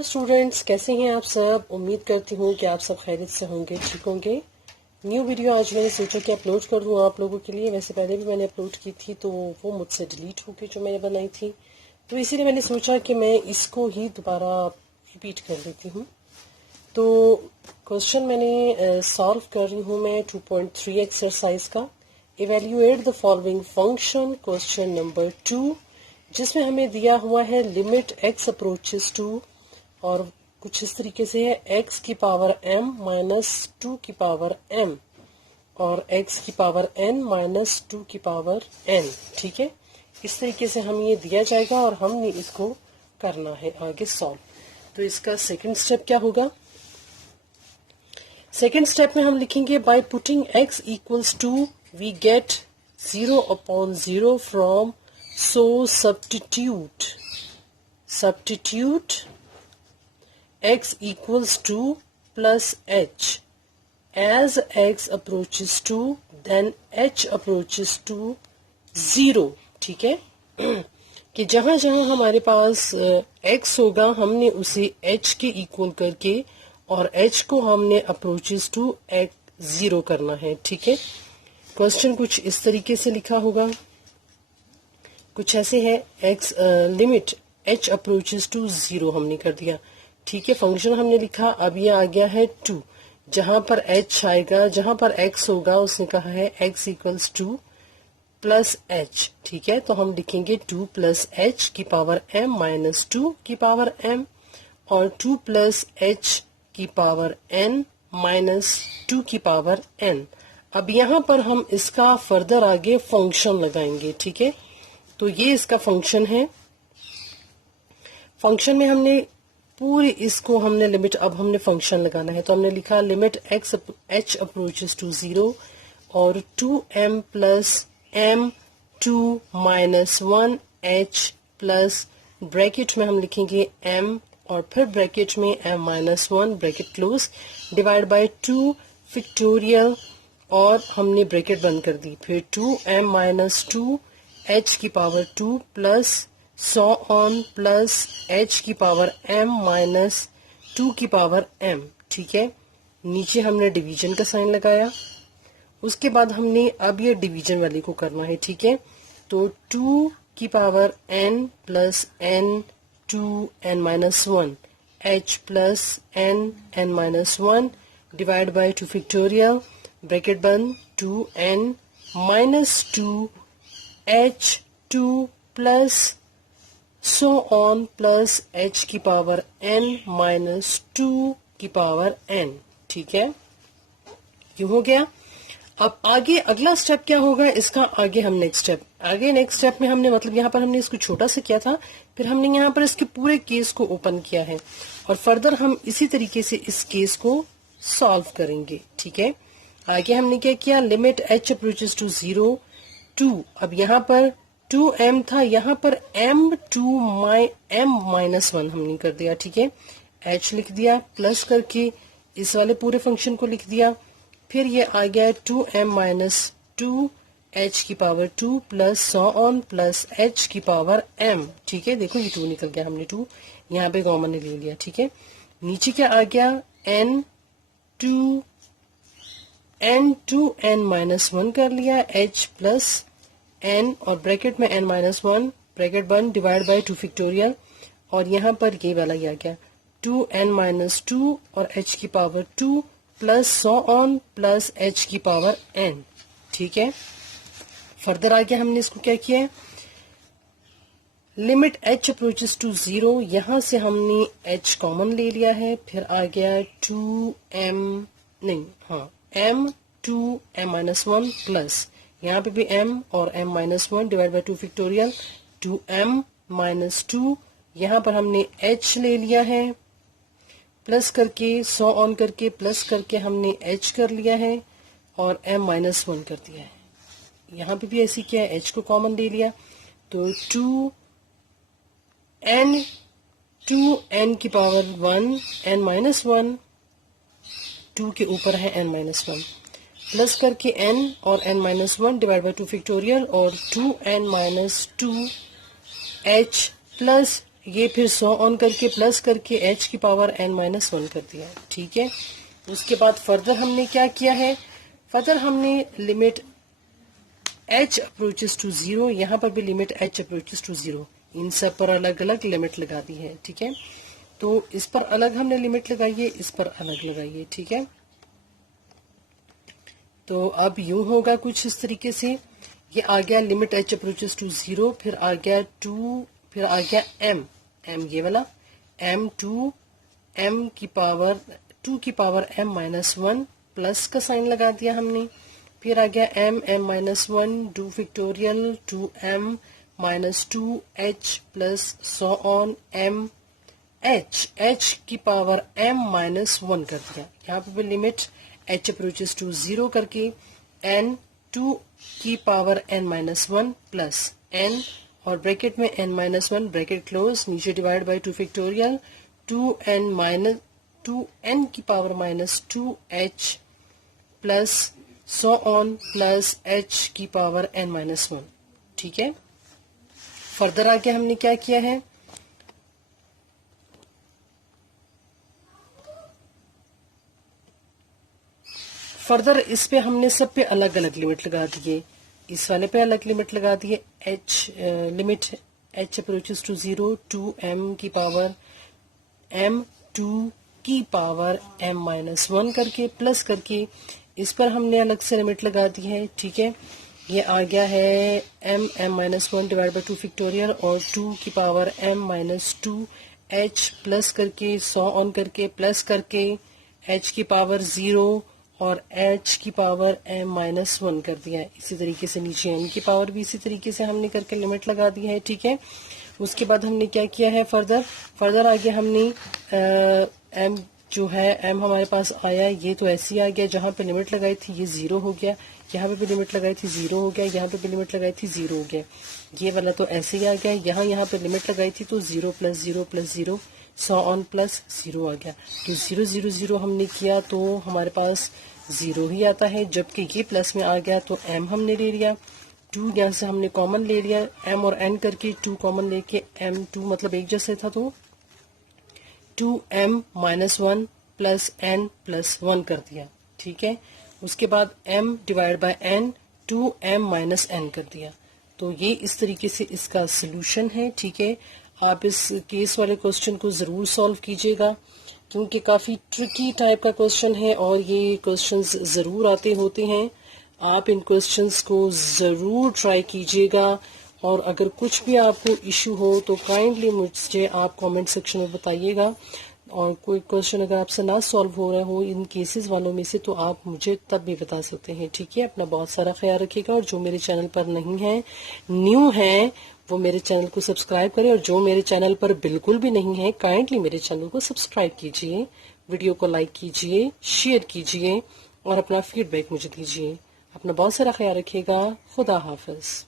Hello students, कैसे हैं आप सब। उम्मीद करती हूँ कि आप सब खैरियत से होंगे, ठीक होंगे। न्यू वीडियो आज मैंने सोचा कि अपलोड कर दूँ आप लोगों के लिए। वैसे पहले भी मैंने अपलोड की थी तो वो मुझसे डिलीट हो गई जो मैंने बनाई थी, तो इसीलिए मैंने सोचा कि मैं इसको ही दोबारा रिपीट कर देती हूँ। तो क्वेश्चन मैंने सॉल्व कर रही हूँ मैं 2.3 एक्सरसाइज का। Evaluate the following function, question number 2, जिसमें हमें दिया हुआ है लिमिट x अप्रोचेस टू, और कुछ इस तरीके से है x की पावर m माइनस 2 की पावर m और x की पावर n माइनस 2 की पावर n। ठीक है, इस तरीके से हमें ये दिया जाएगा और हमने इसको करना है आगे सॉल्व। तो इसका सेकंड स्टेप क्या होगा। सेकंड स्टेप में हम लिखेंगे by putting x equals to we get 0/0 from, so substitute x equals to plus h. As x approaches to, then h approaches to 0. ठीक है कि जहां जहां हमारे पास x होगा हमने उसे h के इक्वल करके और h को हमने अप्रोचेस टू x 0 करना है। ठीक है, क्वेश्चन कुछ इस तरीके से लिखा होगा, कुछ ऐसे है x limit h approaches to 0 हमने कर दिया। ठीक है, फंक्शन हमने लिखा। अब ये आ गया है 2, जहां पर h आएगा, जहां पर x होगा उसने कहा है x equals two plus h। ठीक है, तो हम लिखेंगे 2 प्लस h की पावर m माइनस 2 की पावर m और 2 प्लस h की पावर n माइनस 2 की पावर n। अब यहाँ पर हम इसका फर्दर आगे फंक्शन लगाएंगे। ठीक है, तो ये इसका फंक्शन है। फंक्शन में हमने पूरी इसको हमने लिमिट, अब हमने फंक्शन लगाना है तो हमने लिखा limit x h approaches to 0 और 2m plus m 2 minus 1 h plus bracket में हम लिखेंगे m और फिर ब्रैकेट में m minus 1 bracket close divide by 2 factorial और हमने ब्रैकेट बंद कर दी, फिर 2m माइनस 2 h की power 2 plus so on plus h की पावर m माइनस 2 की पावर m। ठीक है, नीचे हमने डिवीजन का साइन लगाया, उसके बाद हमने अब ये डिवीजन वाले को करना है। ठीक है, तो 2 की power n plus n 2n minus 1 h plus n minus 1 divide by 2 factorial bracket बंद 2n minus 2 h 2 plus so on plus h की पावर n माइनस 2 की पावर n। ठीक है, क्यों हो गया। अब आगे अगला स्टेप क्या होगा इसका, आगे हम नेक्स्ट स्टेप में हमने मतलब यहाँ पर हमने इसको छोटा सा किया था, फिर हमने यहाँ पर इसके पूरे केस को ओपन किया है और फर्दर हम इसी तरीके से इस केस को सॉल्व करेंगे। ठीक है, आगे हमने क्या किया, लिमिट h अप्रोचेस टू 0 2, अब यहाँ पर 2m था, यहाँ पर m माइनस 1 हमने कर दिया। ठीक है, h लिख दिया प्लस करके इस वाले पूरे फंक्शन को लिख दिया, फिर ये आ गया 2m माइनस 2 h की power 2 plus so on plus h की पावर m। ठीक है, देखो ये 2 निकल गया, हमने 2 यहाँ पे कॉमन ले लिया। ठीक है, नीचे क्या आ गया n 2n माइनस 1 कर लिया h प्लस n और ब्रैकेट में n माइनस 1 ब्रैकेट बंद डिवाइड बाय 2 फैक्टोरियल और यहाँ पर ये वाला आ गया 2n माइनस 2 और h की power 2 plus so on plus h की पावर n। ठीक है, फर्दर आगे हमने इसको क्या किया, लिमिट h अप्रोचेस टू 0, यहाँ से हमने h कॉमन ले लिया है, फिर आ गया m 2m माइनस 1 प्लस यहाँ पे भी m और m minus 1 divide by 2 factorial 2m minus 2, यहाँ पर हमने h ले लिया है प्लस करके सो ऑन करके प्लस करके हमने h कर लिया है और m माइनस 1 कर दिया है। यहाँ पे भी ऐसे किया है, h को कॉमन ले लिया तो 2n की पावर 1 n माइनस 1 2 के ऊपर है n माइनस 1 प्लस करके n और n minus 1 divide by 2 factorial और 2n माइनस 2 h प्लस ये फिर 100 ऑन करके प्लस करके h की पावर n-1 कर दिया, ठीक है। उसके बाद फर्दर हमने क्या किया है, फर्दर हमने लिमिट h अप्रोचेस टू 0, यहाँ पर भी लिमिट h अप्रोचेस टू 0, इन सब पर अलग अलग लिमिट लगा दी है, ठीक है। तो इस पर अलग हमने लिमिट लगाई है, इस पर अलग लगाई है, ठीक है। तो अब यूं होगा कुछ इस तरीके से, ये आ गया लिमिट h अप्रोचेस टू 0, फिर आ गया 2, फिर आ गया m ये वाला m टू m की पावर 2 की पावर m-1 प्लस का साइन लगा दिया हमने, फिर आ गया m-1 2 factorial 2m-2h plus so on m h की पावर m-1 कर दिया। यहाँ पे भी लिमिट h अप्रोचेस टू 0 करके n 2 की पावर n-1 प्लस n और ब्रैकेट में n-1 ब्रैकेट क्लोज, नीचे डिवाइड बाय 2 फैक्टोरियल 2n की power -2h plus so on plus h की पावर n-1, ठीक है। फर्दर आगे हमने क्या किया है, फर्दर इस पे हमने सब पे अलग अलग लिमिट लगा दिए, इस वाले पे अलग लिमिट लगा दिए, limit h approaches to 0 2m की पावर m2 की पावर m-1 करके प्लस करके इस पर हमने अलग से लिमिट लगा दी है, ठीक है। ये आ गया है m-1 डिवाइड बाय 2 फैक्टोरियल और 2 की पावर m-2h प्लस करके 100 ऑन करके प्लस करके h की पावर 0 और h की पावर m-1 कर दिया है। इसी तरीके से नीचे n की पावर भी इसी तरीके से हमने करके लिमिट लगा दी है, ठीक है। उसके बाद हमने क्या किया है, फर्दर आगे हमने m जो है m हमारे पास आया, ये तो ऐसे ही आ गया, जहां पे लिमिट लगाई थी ये 0 हो गया, यहाँ पे भी लिमिट लगाई थी 0 हो गया, यहाँ पे भी लिमिट लगाई थी 0 हो गया, ये वाला तो ऐसे ही आ गया, यहाँ पे लिमिट लगाई थी तो 0 प्लस 0 प्लस 0 100 ऑन प्लस 0 आ गया, तो 0 0 0 हमने किया तो हमारे पास 0 ही आता है, जबकि ये प्लस में आ गया तो m हमने ले लिया, 2 यहाँ से हमने कॉमन ले लिया, m और n करके 2 कॉमन लेके m2 मतलब एक जैसे था तो 2m-1 प्लस n प्लस 1 कर दिया, ठीक है। उसके बाद m divide by n 2m-n कर दिया, तो ये इस तरीके से इसका सोल्यूशन है, ठीक है। आप इस केस वाले क्वेश्चन को जरूर सॉल्व कीजिएगा क्योंकि काफी ट्रिकी टाइप का क्वेश्चन है और ये क्वेश्चंस जरूर आते होते हैं। आप इन क्वेश्चंस को जरूर ट्राई कीजिएगा और अगर कुछ भी आपको इशू हो तो काइंडली मुझे आप कमेंट सेक्शन में बताइएगा, और कोई क्वेश्चन अगर आपसे ना सॉल्व हो रहा हो इन केसेस वालों में से तो आप मुझे तब भी बता सकते हैं, ठीक है। अपना बहुत सारा ख्याल रखिएगा और जो मेरे चैनल पर नहीं है, न्यू है, वो मेरे चैनल को सब्सक्राइब करें, और जो मेरे चैनल पर बिल्कुल भी नहीं है काइंडली मेरे चैनल को सब्सक्राइब कीजिए, वीडियो को लाइक कीजिए, शेयर कीजिए और अपना फीडबैक मुझे दीजिए। अपना बहुत सारा ख्याल रखिएगा। खुदा हाफिज।